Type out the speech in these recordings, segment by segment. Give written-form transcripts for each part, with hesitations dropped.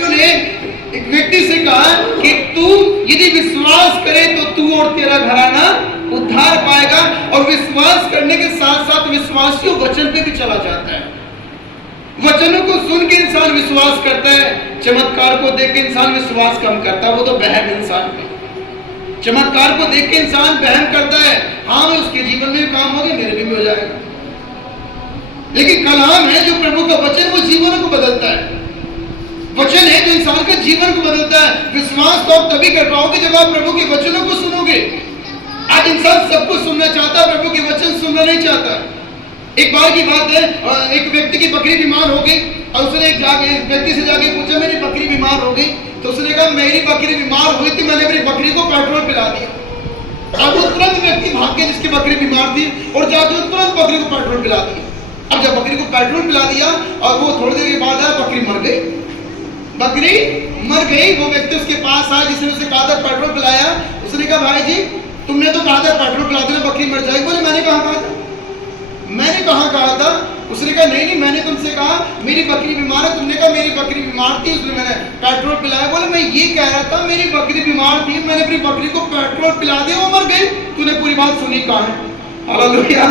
व्यक्तियों ने एक व्यक्ति से कहा कि तू यदि विश्वास करे तो तू और तेरा घराना उद्धार पाएगा। और विश्वास करने के साथ साथ विश्वासियों वचन पे भी चला जाता है। वचनों को सुन के इंसान विश्वास करता है, चमत्कार को देख के इंसान विश्वास कम करता है, वो तो बहम इंसान है। चमत्कार को देख के इंसान बहम करता है, हाँ उसके जीवन में काम हो गया, मेरे भी हो जाएगा। लेकिन कलाम है जो प्रभु का वचन, वो जीवन को बदलता है। वचन है जो इंसान के जीवन को बदलता है। विश्वास तो आप तभी कर पाओगे जब आप प्रभु के वचनों को सुनोगे। आज इंसान सब कुछ सुनना चाहता है, प्रभु के वचन सुनना नहीं चाहता। एक बार की बात है, एक व्यक्ति की बकरी बीमार हो गई और उसने एक व्यक्ति से जाके पूछा, मेरी बकरी बीमार हो गई। तो उसने कहा, मेरी बकरी बीमार हुई थी, मैंने मेरी बकरी को पेट्रोल पिला दिया। अब वो तुरंत व्यक्ति भाग के जिसकी बकरी बीमार थी और जाके तुरंत बकरी को पेट्रोल पिला दिया। अब जब बकरी को पेट्रोल पिला दिया और वो थोड़ी देर के बाद आया, बकरी मर गई। बकरी मर गई। वो व्यक्ति उसके पास आया जिसने उसे कहा था पेट्रोल पिलाया। उसने कहा, भाई जी तुमने तो कहा था पेट्रोल पिला देना, बकरी मर जाएगी। बोले, मैंने कहा था, मैंने कहा था। उसने कहा, नहीं मैंने तुमसे कहा मेरी बकरी बीमार है, तुमने कहा मेरी बकरी बीमार थी, उसने मैंने पेट्रोल पिलाया। बोले, मैं ये कह रहा था मेरी बकरी बीमार थी, मैंने अपनी बकरी को पेट्रोल पिला दिया, वो मर गई। तूने पूरी बात सुनी कहाँ है? हालेलुया,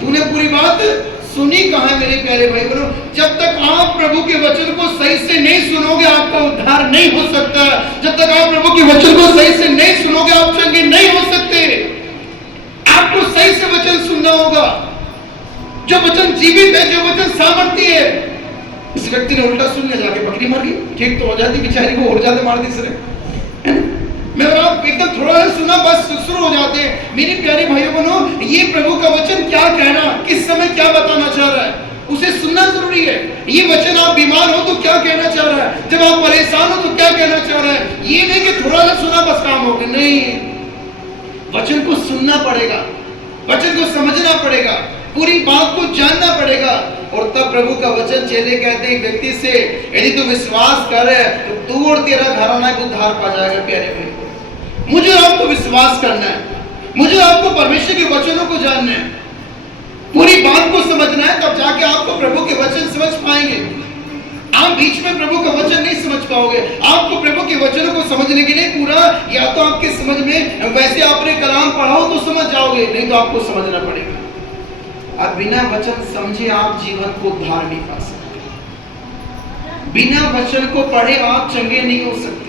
तूने पूरी बात सुनी कहाँ है मेरे प्यारे भाई बहनों? जब तक आप प्रभु के वचन को सही से नहीं सुनोगे, आपका उद्धार नहीं हो सकता। जब तक आप प्रभु के वचन को सही से नहीं सुनोगे, आप चंगे नहीं हो सकते। आपको सही से वचन सुनना होगा। जो वचन जीवित है, जो वचन सामर्थ्य है। इस व्यक्ति ने उल्टा सुन लिया, जाके बकरी मर गई। ठीक तो हो जाती बेचारी को, और ज्यादा मार दी इसने। मैं आप एकदम थोड़ा सा सुना बस शुरू हो जाते हैं। मेरे प्यारे भाइयों बहनों, ये प्रभु का वचन क्या कह रहा है, किस समय क्या बताना चाह रहा है, उसे सुनना जरूरी है। ये वचन आप बीमार हो तो क्या कहना चाह रहा है, जब आप परेशान हो तो क्या कहना चाह रहा है। ये नहीं कि थोड़ा सा सुना बस काम हो गया, नहीं, वचन को सुनना पड़ेगा, वचन को समझना पड़ेगा, पूरी बात को जानना पड़ेगा। और तब प्रभु का वचन, चेले कहते हैं व्यक्ति से, यदि तू विश्वास करे तो तू और तेरा घराना उद्धार पा जाएगा। प्यारे भाई, मुझे आपको विश्वास करना है, मुझे आपको परमेश्वर के वचनों को जानना है, पूरी बात को समझना है, तब जाके आपको प्रभु के वचन समझ पाएंगे। आप बीच में प्रभु का वचन नहीं समझ पाओगे। आपको प्रभु के वचनों को समझने के लिए पूरा, या तो आपके समझ में वैसे आपने कलाम पढ़ा हो तो समझ जाओगे, नहीं तो आपको समझना पड़ेगा। अब बिना वचन समझे आप जीवन को उद्धार नहीं पा सकते। बिना वचन को पढ़े आप चंगे नहीं हो सकते।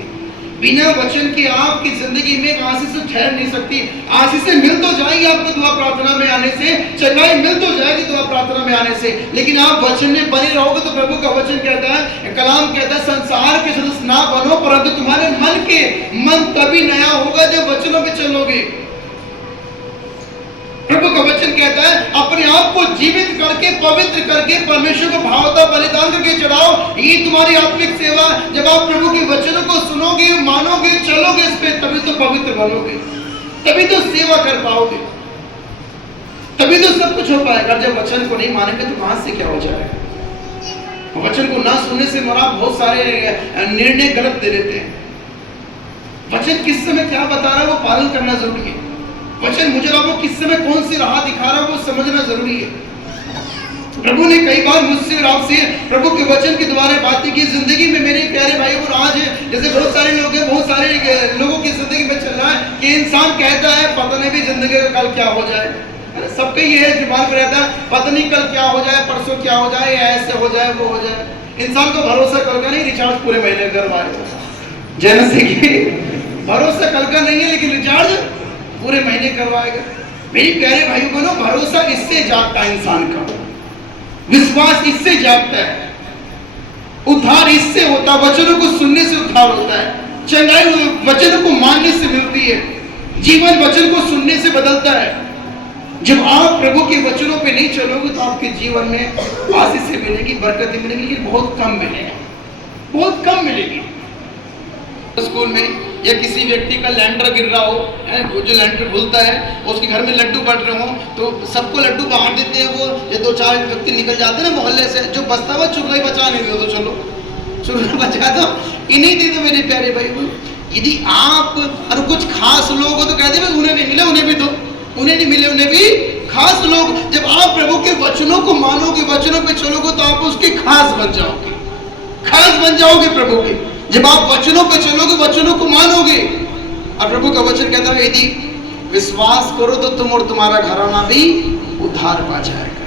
बिना वचन के आपकी जिंदगी में आशीष से ठहर नहीं सकती। आशीष मिल तो जाएगी आपको दुआ प्रार्थना में आने से, चंगाई मिल तो जाएगी दुआ प्रार्थना में आने से, लेकिन आप वचन में बने रहोगे तो प्रभु का वचन कहता है, कलाम कहता है, संसार के सदस्य ना बनो परंतु तुम्हारे मन तभी नया होगा जब वचनों में चलोगे। प्रभु का वचन कहता है, अपने आप को जीवित करके, पवित्र करके, परमेश्वर को भावता बलिदान करके चढ़ाओ। ये तुम्हारी आत्मिक सेवा। जब आप प्रभु के वचनों को सुनोगे, मानोगे, चलोगे इस पे, तभी तो पवित्र बनोगे, तभी तो सेवा कर पाओगे, तभी तो सब कुछ हो पाएगा। जब वचन को नहीं मानेंगे तो कहां से क्या हो जाएगा। वचन को ना सुनने से हमारा बहुत सारे निर्णय गलत दे देते हैं। वचन किस समय क्या बता रहा है वो पालन करना जरूरी है। वचन मुझे आपको किस समय कौन सी राह दिखा रहा है वो समझना जरूरी है। प्रभु ने कई बार मुझसे और आपसे प्रभु के वचन के द्वारा बातें की। जिंदगी में मेरे प्यारे भाइयों को आज जैसे बहुत सारे लोग हैं, बहुत सारे लोगों की जिंदगी में चल रहा है कि इंसान कहता है पता नहीं भी जिंदगी का कल क्या हो जाए। सबके ये है जुबान पर रहता है, पता नहीं कल क्या हो जाए, परसों क्या हो जाए, ऐसे हो जाए, वो हो जाए। इंसान को भरोसा कल का नहीं, रिचार्ज पूरे महीने करवाए। जैन से भरोसा कल का नहीं है लेकिन रिचार्ज पूरे महीने करवाएगा। मेरी प्यारे भाइयों बहनों, भरोसा इससे जागता है इंसान का, विश्वास इससे जागता है, उद्धार इससे होता है। वचनों को सुनने से उद्धार होता है, चंगाई वचनों को मानने से मिलती है, जीवन वचन को सुनने से बदलता है। जब आप प्रभु के वचनों पे नहीं चलोगे तो आपके जीवन में आशीष से मिलेगी, बरकतें मिलेगी, लेकिन बहुत कम मिलेगी, बहुत कम मिलेगी। स्कूल में या किसी व्यक्ति का लैंडर गिर रहा हो, वो जो लैंडर भूलता है, उसके घर में लड्डू बट रहे हो तो सबको लड्डू बांट देते हैं। वो ये 2-4 व्यक्ति निकल जाते हैं ना मोहल्ले से, जो बचता हुआ चुगलाई बचा नहीं दो तो चलो चुगलाई बचा दो, इन्हीं दे दो। मेरे प्यारे भाई, यदि आप और कुछ खास लोग हो तो कहते हैं उन्हें नहीं मिले उन्हें भी दो, उन्हें नहीं मिले उन्हें भी। खास लोग, जब आप प्रभु के वचनों को मानोगे, वचनों पे चलोगे तो आप उसके खास बन जाओगे, खास बन जाओगे प्रभु के। जब आप वचनों पे चलोगे, वचनों को मानोगे, और प्रभु का वचन कहता है यदि विश्वास करो तो तुम और तुम्हारा घराना भी उद्धार पा जाएगा।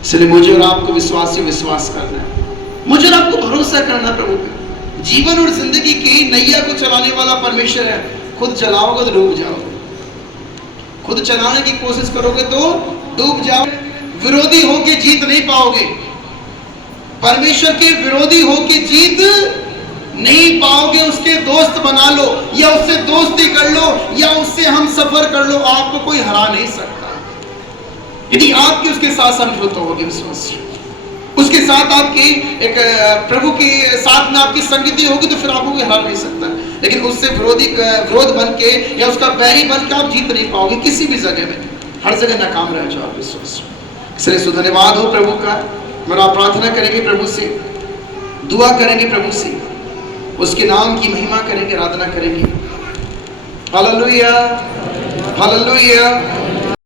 इसलिए मुझे और आपको विश्वास करना है, मुझे और आपको भरोसा करना प्रभु पे। जीवन और जिंदगी की नैया को चलाने वाला परमेश्वर है। खुद चलाओगे तो डूब जाओगे, खुद चलाने की कोशिश करोगे तो डूब जाओगे। विरोधी होके जीत नहीं पाओगे, परमेश्वर के विरोधी होके जीत नहीं पाओगे। उसके दोस्त बना लो या उससे दोस्ती कर लो या उससे हम सफर कर लो, आपको कोई हरा नहीं सकता यदि आपकी उसके साथ समझौता होगी। विश्वासी उसके साथ आपकी एक प्रभु के साथ में आपकी संगति होगी तो फिर आपको कोई हरा नहीं सकता। लेकिन उससे विरोध बन के या उसका बैरी बन के आप जीत नहीं पाओगे किसी भी जगह में, हर जगह नाकाम रह जाओ विश्वासी। इसलिए धन्यवाद हो प्रभु का। मेरा प्रार्थना करेंगे प्रभु से, दुआ करेंगे प्रभु से, उसके नाम की महिमा करेंगे, आराधना करेंगे। Hallelujah, hallelujah.